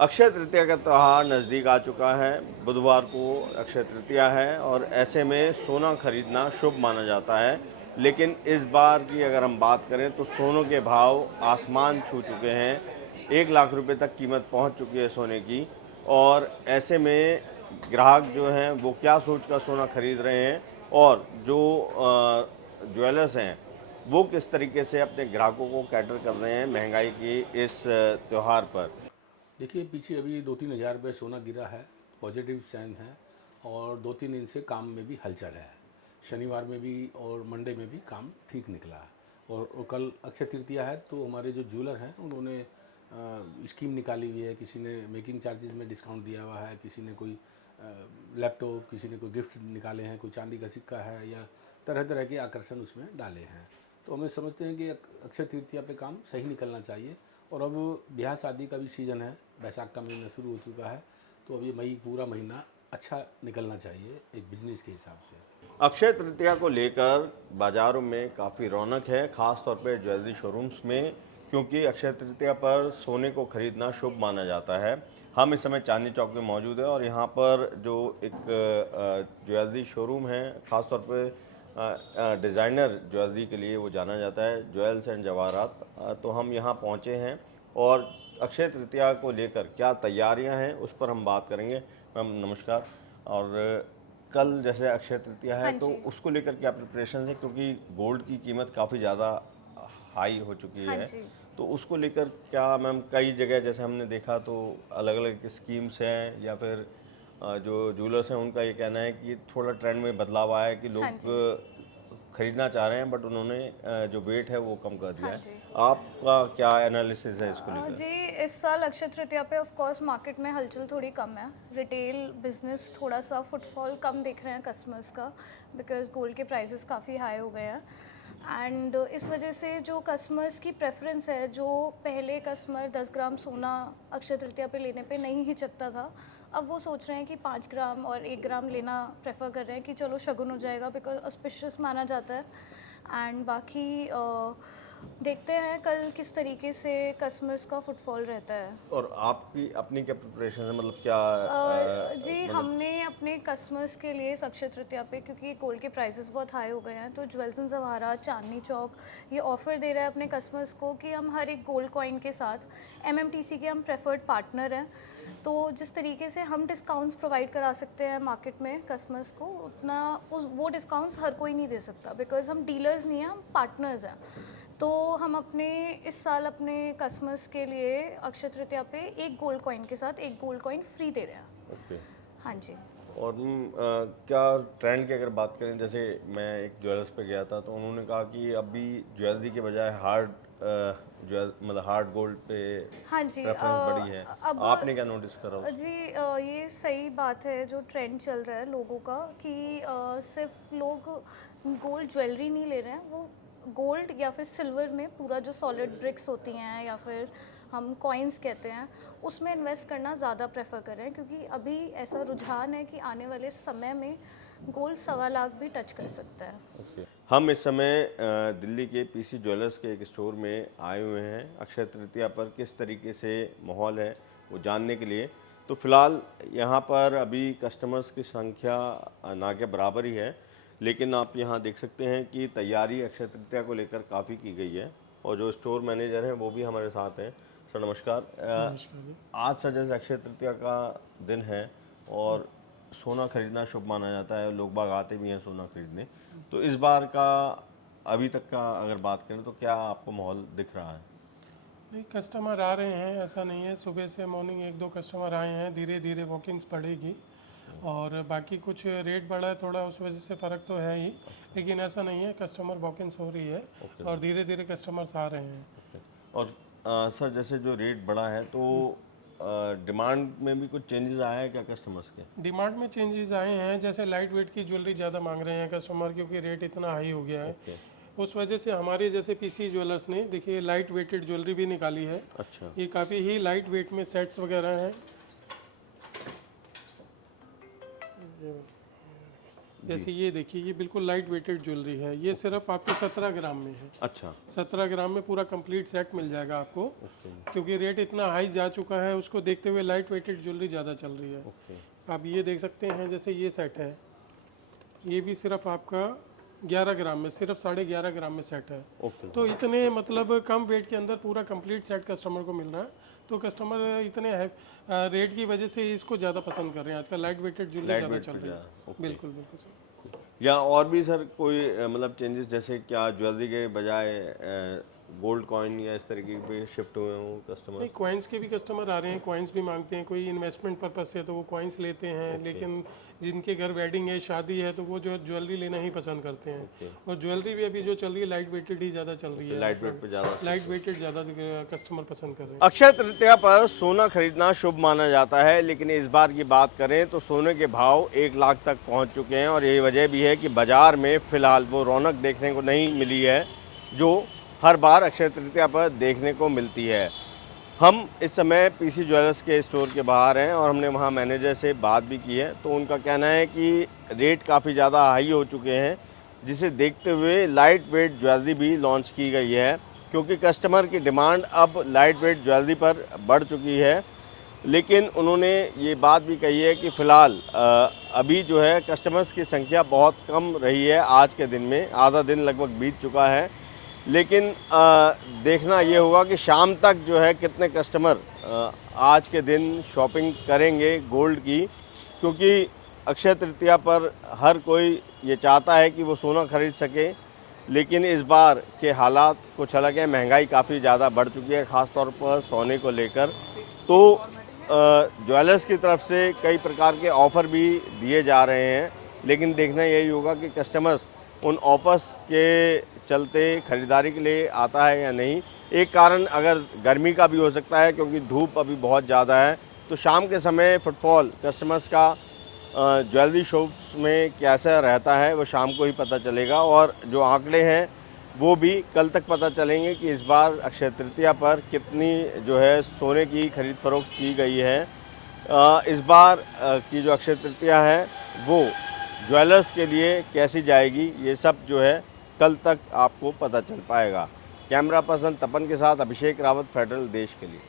अक्षय तृतीया का त्यौहार नज़दीक आ चुका है। बुधवार को अक्षय तृतीया है और ऐसे में सोना खरीदना शुभ माना जाता है। लेकिन इस बार की अगर हम बात करें तो सोनों के भाव आसमान छू चुके हैं। 1 लाख रुपए तक कीमत पहुंच चुकी है सोने की। और ऐसे में ग्राहक जो हैं वो क्या सोचकर सोना खरीद रहे हैं और जो ज्वेलर्स हैं वो किस तरीके से अपने ग्राहकों को कैटर कर रहे हैं महंगाई की इस त्यौहार पर। देखिए पीछे अभी 2-3 हज़ार रुपये सोना गिरा है। पॉजिटिव साइन है और 2-3 दिन से काम में भी हलचल है। शनिवार में भी और मंडे में भी काम ठीक निकला है। और कल अक्षय तृतीया है तो हमारे जो ज्वेलर हैं उन्होंने स्कीम निकाली हुई है। किसी ने मेकिंग चार्जेस में डिस्काउंट दिया हुआ है, किसी ने कोई लैपटॉप, किसी ने कोई गिफ्ट निकाले हैं, कोई चांदी का सिक्का है या तरह तरह के आकर्षण उसमें डाले हैं। तो हमें समझते हैं कि अक्षय तृतीया पे काम सही निकलना चाहिए। और अब ब्याह शादी का भी सीज़न है, बैसाख का महीना शुरू हो चुका है, तो अब ये मई पूरा महीना अच्छा निकलना चाहिए एक बिजनेस के हिसाब से। अक्षय तृतीया को लेकर बाजारों में काफ़ी रौनक है, खास तौर पे ज्वेलरी शोरूम्स में, क्योंकि अक्षय तृतीया पर सोने को खरीदना शुभ माना जाता है। हम इस समय चांदनी चौक में मौजूद हैं और यहाँ पर जो एक ज्वेलरी शोरूम है, खास तौर पे डिज़ाइनर ज्वेलरी के लिए वो जाना जाता है, ज्वेल्स एंड जवाहरात। तो हम यहाँ पहुँचे हैं और अक्षय तृतीया को लेकर क्या तैयारियाँ हैं उस पर हम बात करेंगे। मैम नमस्कार। और कल जैसे अक्षय तृतीया है हाँ तो जी। उसको लेकर क्या प्रिपरेशन है, क्योंकि गोल्ड की कीमत काफ़ी ज़्यादा हाई हो चुकी हाँ है। जी। तो उसको लेकर क्या मैम, कई जगह जैसे हमने देखा तो अलग अलग स्कीम्स हैं या फिर जो जूलर्स हैं उनका ये कहना है कि थोड़ा ट्रेंड में बदलाव आया है कि हाँ लोग जी। खरीदना चाह रहे हैं बट उन्होंने जो वेट है वो कम कर दिया हाँ है। जी। आपका क्या एनालिसिस है इसको लेकर? जी, इस साल अक्षय तृतीया पे ऑफ कोर्स मार्केट में हलचल थोड़ी कम है। रिटेल बिजनेस थोड़ा सा फुटफॉल कम दिख रहे हैं कस्टमर्स का, बिकॉज गोल्ड के प्राइसेस काफ़ी हाई हो गए हैं। एंड इस वजह से जो कस्टमर्स की प्रेफरेंस है, जो पहले कस्टमर 10 ग्राम सोना अक्षय तृतीया पे लेने पे नहीं हिचकता था, अब वो सोच रहे हैं कि 5 ग्राम और 1 ग्राम लेना प्रेफर कर रहे हैं कि चलो शगुन हो जाएगा, बिकॉज ऑस्पिशियस माना जाता है। एंड बाकी देखते हैं कल किस तरीके से कस्टमर्स का फुटफॉल रहता है। और आपकी अपनी क्या प्रिपरेशन है, मतलब क्या जी, मतलब। हमने अपने कस्टमर्स के लिए अक्षय तृतीया पे, क्योंकि गोल्ड के प्राइसेस बहुत हाई हो गए हैं, तो ज्वेल्स एंड जवाहरात चांदनी चौक ये ऑफ़र दे रहा है अपने कस्टमर्स को कि हम हर एक गोल्ड कॉइन के साथ एमएमटीसी के हम प्रेफर्ड पार्टनर हैं। तो जिस तरीके से हम डिस्काउंट्स प्रोवाइड करा सकते हैं मार्केट में कस्टमर्स को, उतना वो डिस्काउंट्स हर कोई नहीं दे सकता, बिकॉज हम डीलर्स नहीं हैं, हम पार्टनर्स हैं। तो हम अपने इस साल अपने कस्टमर्स के लिए अक्षय तृतीया पे एक गोल्ड कॉइन के साथ एक गोल्ड कॉइन फ्री दे रहे हैं। ओके। हाँ जी। और क्या ट्रेंड की अगर बात करें, जैसे मैं एक ज्वेलर्स पे गया था तो उन्होंने कहा कि अभी ज्वेलरी के बजाय हार्ड ज्वेल मतलब हार्ड गोल्ड पे हाँ जी। प्रेफरेंस बढ़ी है। अब आपने क्या नोटिस करा उस? जी, ये सही बात है जो ट्रेंड चल रहा है लोगों का कि सिर्फ लोग गोल्ड ज्वेलरी नहीं ले रहे हैं, वो गोल्ड या फिर सिल्वर में पूरा जो सॉलिड ब्रिक्स होती हैं या फिर हम कॉइन्स कहते हैं, उसमें इन्वेस्ट करना ज़्यादा प्रेफर कर रहे हैं, क्योंकि अभी ऐसा रुझान है कि आने वाले समय में गोल्ड 1.25 लाख भी टच कर सकता है। ओके। हम इस समय दिल्ली के पीसी ज्वेलर्स के एक स्टोर में आए हुए हैं अक्षय तृतीया पर किस तरीके से माहौल है वो जानने के लिए। तो फिलहाल यहाँ पर अभी कस्टमर्स की संख्या ना के बराबर ही है, लेकिन आप यहाँ देख सकते हैं कि तैयारी अक्षय तृतीया को लेकर काफ़ी की गई है। और जो स्टोर मैनेजर हैं वो भी हमारे साथ हैं। सर नमस्कार। नमस्कार जी। आज सर जैसे अक्षय तृतीया का दिन है और सोना खरीदना शुभ माना जाता है, लोग बाग आते भी हैं सोना खरीदने। तो इस बार का अभी तक का अगर बात करें तो क्या आपको माहौल दिख रहा है? नहीं, कस्टमर आ रहे हैं, ऐसा नहीं है। सुबह से मॉर्निंग 1-2 कस्टमर आए हैं, धीरे धीरे वॉकिंग्स बढ़ेगी। और बाकी कुछ रेट बढ़ा है थोड़ा, उस वजह से फ़र्क तो है ही, लेकिन ऐसा नहीं है, कस्टमर वॉकिंग्स हो रही है ओके और धीरे धीरे कस्टमर्स आ रहे हैं। ओके। और सर जैसे जो रेट बढ़ा है तो डिमांड में भी कुछ चेंजेस आया है क्या कस्टमर्स के? डिमांड में चेंजेस आए हैं, जैसे लाइट वेट की ज्वेलरी ज़्यादा मांग रहे हैं कस्टमर, क्योंकि रेट इतना हाई हो गया है। ओके। उस वजह से हमारे जैसे पीसी ज्वेलर्स ने देखिए लाइट वेटेड ज्वेलरी भी निकाली है। अच्छा। ये काफ़ी ही लाइट वेट में सेट्स वगैरह हैं। जैसे ये देखिए, ये बिल्कुल लाइट वेटेड ज्वेलरी है, ये सिर्फ आपको 17 ग्राम में है। अच्छा 17 ग्राम में पूरा कंप्लीट सेट मिल जाएगा आपको, ओके क्योंकि रेट इतना हाई जा चुका है, उसको देखते हुए लाइट वेटेड ज्वेलरी ज़्यादा चल रही है। ओके आप ये देख सकते हैं, जैसे ये सेट है, ये भी सिर्फ आपका 11 ग्राम में, सिर्फ 11.5 ग्राम में सेट है। ओके तो इतने मतलब कम वेट के अंदर पूरा कंप्लीट सेट कस्टमर को मिल रहा है, तो कस्टमर इतने रेट की वजह से इसको ज़्यादा पसंद कर रहे हैं। आजकल लाइट वेटेड ज्वेलरी ज़्यादा चल रही है। बिल्कुल बिल्कुल सर। या और भी सर कोई मतलब चेंजेस, जैसे क्या ज्वेलरी के बजाय गोल्ड कॉइन या इस तरीके के शिफ्ट हुए हों कस्टमर? नहीं, कॉइन्स के भी कस्टमर आ रहे हैं, कॉइन्स भी मांगते हैं, कोई इन्वेस्टमेंट पर्पज से तो वो कॉइन्स लेते हैं, लेकिन जिनके घर वेडिंग है, शादी है, तो वो जो ज्वेलरी लेना ही पसंद करते हैं। और ज्वेलरी भी अभी जो चल रही है लाइट वेटेड ही ज़्यादा चल रही है। लाइट वेट पे ज़्यादा लाइट वेटेड ज़्यादा कस्टमर पसंद कर रहे हैं। अक्षय तृतीया पर सोना खरीदना शुभ माना जाता है, लेकिन इस बार की बात करें तो सोने के भाव 1 लाख तक पहुंच चुके हैं और यही वजह भी है कि बाजार में फिलहाल वो रौनक देखने को नहीं मिली है जो हर बार अक्षय तृतीया पर देखने को मिलती है। हम इस समय पीसी ज्वेलर्स के स्टोर के बाहर हैं और हमने वहां मैनेजर से बात भी की है, तो उनका कहना है कि रेट काफ़ी ज़्यादा हाई हो चुके हैं, जिसे देखते हुए लाइट वेट ज्वेलरी भी लॉन्च की गई है, क्योंकि कस्टमर की डिमांड अब लाइट वेट ज्वेलरी पर बढ़ चुकी है। लेकिन उन्होंने ये बात भी कही है कि फ़िलहाल अभी जो है कस्टमर्स की संख्या बहुत कम रही है। आज के दिन में आधा दिन लगभग बीत चुका है, लेकिन देखना ये होगा कि शाम तक जो है कितने कस्टमर आज के दिन शॉपिंग करेंगे गोल्ड की, क्योंकि अक्षय तृतीया पर हर कोई ये चाहता है कि वो सोना खरीद सके, लेकिन इस बार के हालात कुछ अलग है। महंगाई काफ़ी ज़्यादा बढ़ चुकी है, ख़ास तौर पर सोने को लेकर। तो ज्वेलर्स की तरफ से कई प्रकार के ऑफ़र भी दिए जा रहे हैं, लेकिन देखना यही होगा कि कस्टमर्स उन ऑफर्स के चलते ख़रीदारी के लिए आता है या नहीं। एक कारण अगर गर्मी का भी हो सकता है, क्योंकि धूप अभी बहुत ज़्यादा है, तो शाम के समय फुटफॉल कस्टमर्स का ज्वेलरी शॉप्स में कैसा रहता है वो शाम को ही पता चलेगा, और जो आंकड़े हैं वो भी कल तक पता चलेंगे कि इस बार अक्षय तृतीया पर कितनी जो है सोने की खरीद फरोख्त की गई है। इस बार की जो अक्षय तृतीया है वो ज्वेलर्स के लिए कैसी जाएगी, ये सब जो है कल तक आपको पता चल पाएगा। कैमरा पर्सन तपन के साथ अभिषेक रावत, फेडरल देश के लिए।